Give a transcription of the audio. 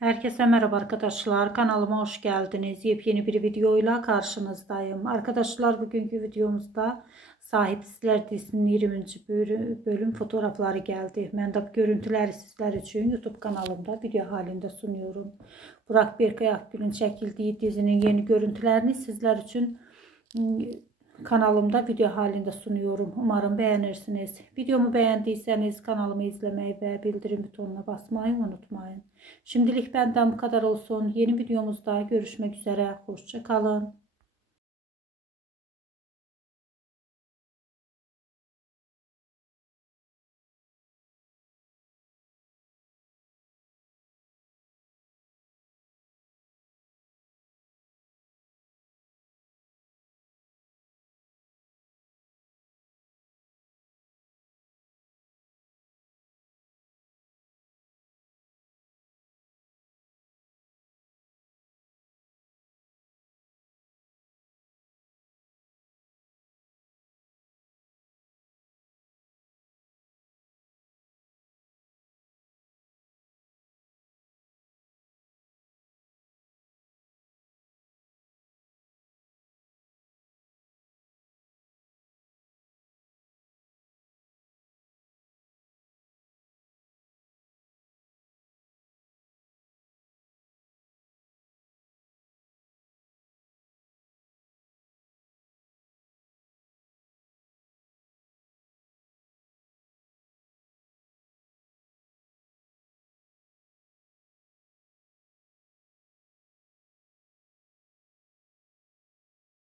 Herkese merhaba arkadaşlar. Kanalıma hoş geldiniz. Yepyeni bir videoyla karşınızdayım. Arkadaşlar bugünkü videomuzda Sahipsizler dizisinin 20. bölüm fotoğrafları geldi. Ben de bu görüntüleri sizler için YouTube kanalımda video halinde sunuyorum. Burak Berkay Akgül'ün çekildiği dizinin yeni görüntülerini sizler için kanalımda video halinde sunuyorum. Umarım beğenirsiniz. Videomu beğendiyseniz kanalımı izlemeyi ve bildirim butonuna basmayı unutmayın. Şimdilik benden bu kadar olsun. Yeni videomuzda görüşmek üzere. Hoşça kalın.